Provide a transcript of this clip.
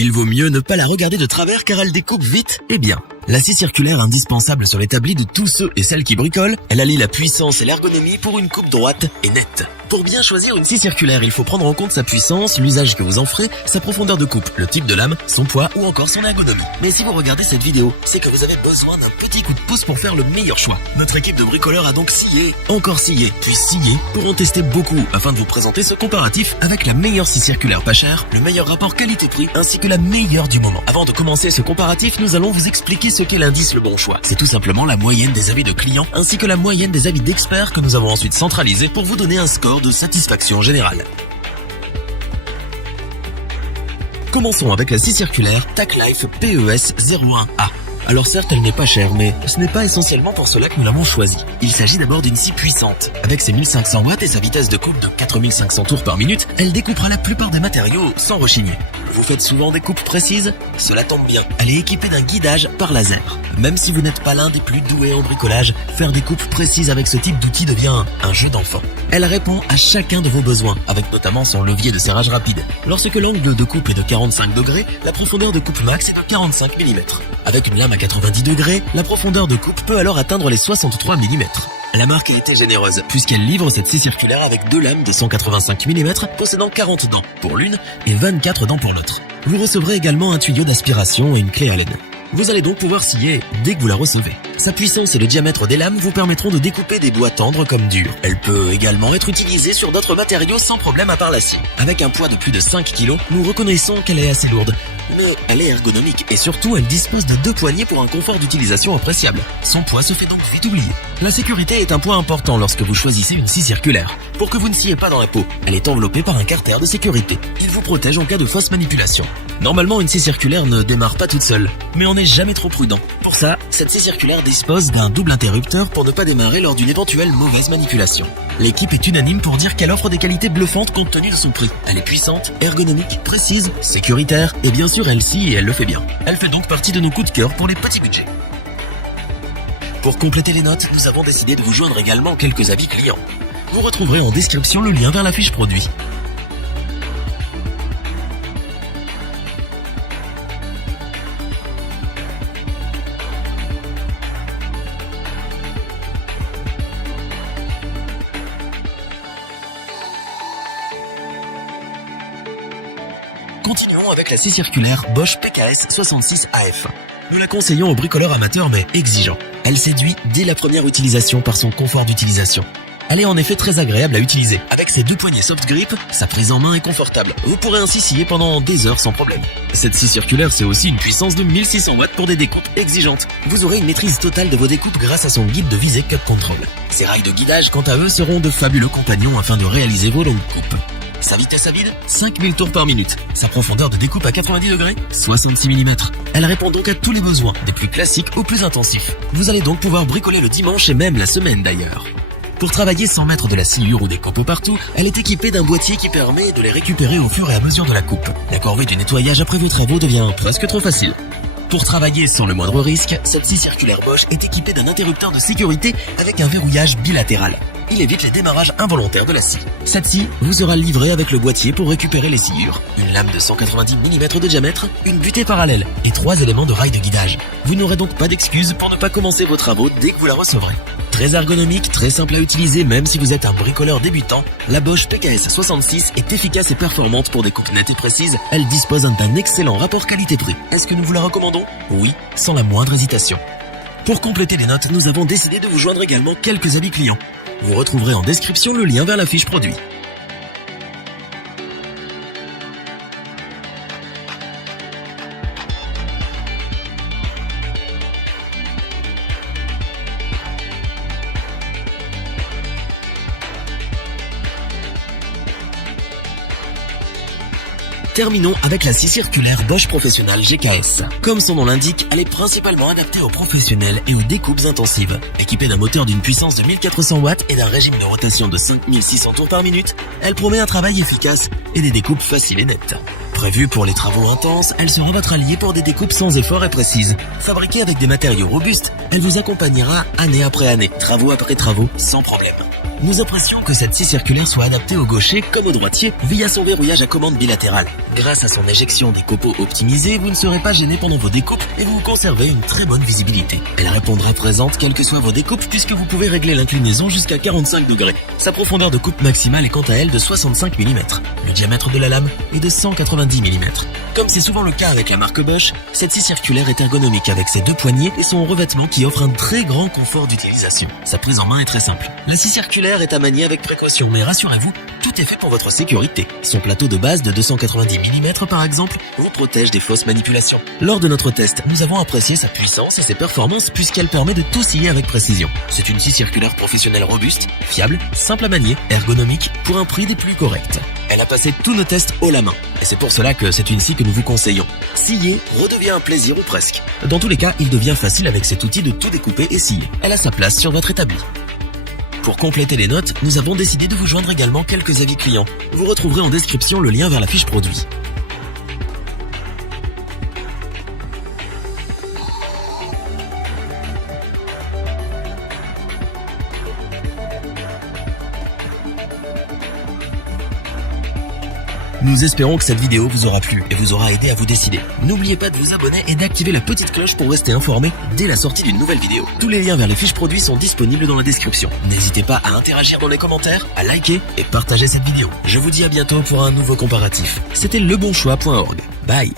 Il vaut mieux ne pas la regarder de travers car elle découpe vite et bien. La scie circulaire indispensable sur l'établi de tous ceux et celles qui bricolent, elle allie la puissance et l'ergonomie pour une coupe droite et nette. Pour bien choisir une scie circulaire, il faut prendre en compte sa puissance, l'usage que vous en ferez, sa profondeur de coupe, le type de lame, son poids ou encore son ergonomie. Mais si vous regardez cette vidéo, c'est que vous avez besoin d'un petit coup de pouce pour faire le meilleur choix. Notre équipe de bricoleurs a donc scié, encore scié, puis scié pour en tester beaucoup afin de vous présenter ce comparatif avec la meilleure scie circulaire pas chère, le meilleur rapport qualité-prix ainsi que la meilleure du moment. Avant de commencer ce comparatif, nous allons vous expliquer ce qu'est l'indice le bon choix. C'est tout simplement la moyenne des avis de clients ainsi que la moyenne des avis d'experts que nous avons ensuite centralisé pour vous donner un score de satisfaction générale. Commençons avec la scie circulaire TacLife PES 01A. Alors certes, elle n'est pas chère, mais ce n'est pas essentiellement pour cela que nous l'avons choisie. Il s'agit d'abord d'une scie puissante. Avec ses 1500 watts et sa vitesse de coupe de 4500 tours par minute, elle découpera la plupart des matériaux sans rechigner. Vous faites souvent des coupes précises? Cela tombe bien, elle est équipée d'un guidage par laser. Même si vous n'êtes pas l'un des plus doués en bricolage, faire des coupes précises avec ce type d'outil devient un jeu d'enfant. Elle répond à chacun de vos besoins, avec notamment son levier de serrage rapide. Lorsque l'angle de coupe est de 45 degrés, la profondeur de coupe max est de 45 mm. Avec une lame à 90 degrés, la profondeur de coupe peut alors atteindre les 63 mm. La marque a été généreuse, puisqu'elle livre cette scie circulaire avec deux lames de 185 mm possédant 40 dents pour l'une et 24 dents pour l'autre. Vous recevrez également un tuyau d'aspiration et une clé Allen. Vous allez donc pouvoir scier dès que vous la recevez. Sa puissance et le diamètre des lames vous permettront de découper des bois tendres comme durs. Elle peut également être utilisée sur d'autres matériaux sans problème à part la scie. Avec un poids de plus de 5 kg, nous reconnaissons qu'elle est assez lourde. Mais elle est ergonomique et surtout elle dispose de deux poignées pour un confort d'utilisation appréciable. Son poids se fait donc vite oublier. La sécurité est un point important lorsque vous choisissez une scie circulaire. Pour que vous ne sciez pas dans la peau, elle est enveloppée par un carter de sécurité. Il vous protège en cas de fausse manipulation. Normalement, une scie circulaire ne démarre pas toute seule, mais on n'est jamais trop prudent. Pour ça, cette scie circulaire dispose d'un double interrupteur pour ne pas démarrer lors d'une éventuelle mauvaise manipulation. L'équipe est unanime pour dire qu'elle offre des qualités bluffantes compte tenu de son prix. Elle est puissante, ergonomique, précise, sécuritaire et bien sûr elle scie et elle le fait bien. Elle fait donc partie de nos coups de cœur pour les petits budgets. Pour compléter les notes, nous avons décidé de vous joindre également quelques avis clients. Vous retrouverez en description le lien vers la fiche produit. Continuons avec la scie circulaire Bosch PKS 66 AF. Nous la conseillons aux bricoleurs amateurs mais exigeants. Elle séduit dès la première utilisation par son confort d'utilisation. Elle est en effet très agréable à utiliser. Avec ses deux poignées soft grip, sa prise en main est confortable. Vous pourrez ainsi scier pendant des heures sans problème. Cette scie circulaire, c'est aussi une puissance de 1600 watts pour des découpes exigeantes. Vous aurez une maîtrise totale de vos découpes grâce à son guide de visée Cut Control. Ses rails de guidage, quant à eux, seront de fabuleux compagnons afin de réaliser vos longues coupes. Sa vitesse à vide, 5000 tours par minute. Sa profondeur de découpe à 90 degrés, 66 mm. Elle répond donc à tous les besoins, des plus classiques aux plus intensifs. Vous allez donc pouvoir bricoler le dimanche et même la semaine d'ailleurs. Pour travailler sans mettre de la sciure ou des copeaux partout, elle est équipée d'un boîtier qui permet de les récupérer au fur et à mesure de la coupe. La corvée du nettoyage après vos travaux devient presque trop facile. Pour travailler sans le moindre risque, cette scie circulaire Bosch est équipée d'un interrupteur de sécurité avec un verrouillage bilatéral. Il évite les démarrages involontaires de la scie. Cette scie vous sera livrée avec le boîtier pour récupérer les sciures, une lame de 190 mm de diamètre, une butée parallèle et 3 éléments de rail de guidage. Vous n'aurez donc pas d'excuse pour ne pas commencer vos travaux dès que vous la recevrez. Très ergonomique, très simple à utiliser même si vous êtes un bricoleur débutant, la Bosch PKS 66 est efficace et performante pour des coupes nettes et précises. Elle dispose d'un excellent rapport qualité-prix. Est-ce que nous vous la recommandons? Oui, sans la moindre hésitation. Pour compléter les notes, nous avons décidé de vous joindre également quelques avis clients. Vous retrouverez en description le lien vers la fiche produit. Terminons avec la scie circulaire Bosch Professionnal GKS. Comme son nom l'indique, elle est principalement adaptée aux professionnels et aux découpes intensives. Équipée d'un moteur d'une puissance de 1400 watts et d'un régime de rotation de 5600 tours par minute, elle promet un travail efficace et des découpes faciles et nettes. Prévue pour les travaux intenses, elle sera votre alliée pour des découpes sans effort et précises. Fabriquée avec des matériaux robustes, elle vous accompagnera année après année, travaux après travaux, sans problème. Nous apprécions que cette scie circulaire soit adaptée au gaucher comme au droitier via son verrouillage à commande bilatérale. Grâce à son éjection des copeaux optimisée, vous ne serez pas gêné pendant vos découpes et vous conservez une très bonne visibilité. Elle répondra présente quelles que soient vos découpes puisque vous pouvez régler l'inclinaison jusqu'à 45 degrés. Sa profondeur de coupe maximale est quant à elle de 65 mm. Le diamètre de la lame est de 190 mm. Comme c'est souvent le cas avec la marque Bosch, cette scie circulaire est ergonomique avec ses deux poignées et son revêtement qui offre un très grand confort d'utilisation. Sa prise en main est très simple. La scie circulaire est à manier avec précaution, mais rassurez-vous, tout est fait pour votre sécurité. Son plateau de base de 290 mm par exemple vous protège des fausses manipulations. Lors de notre test, nous avons apprécié sa puissance et ses performances puisqu'elle permet de tout scier avec précision. C'est une scie circulaire professionnelle robuste, fiable, simple à manier, ergonomique pour un prix des plus corrects. Elle a passé tous nos tests haut la main et c'est pour cela que c'est une scie que nous vous conseillons. Scier redevient un plaisir ou presque. Dans tous les cas, il devient facile avec cet outil de tout découper et scier. Elle a sa place sur votre établi. Pour compléter les notes, nous avons décidé de vous joindre également quelques avis clients. Vous retrouverez en description le lien vers la fiche produit. Nous espérons que cette vidéo vous aura plu et vous aura aidé à vous décider. N'oubliez pas de vous abonner et d'activer la petite cloche pour rester informé dès la sortie d'une nouvelle vidéo. Tous les liens vers les fiches produits sont disponibles dans la description. N'hésitez pas à interagir dans les commentaires, à liker et partager cette vidéo. Je vous dis à bientôt pour un nouveau comparatif. C'était lebonchoix.org. Bye.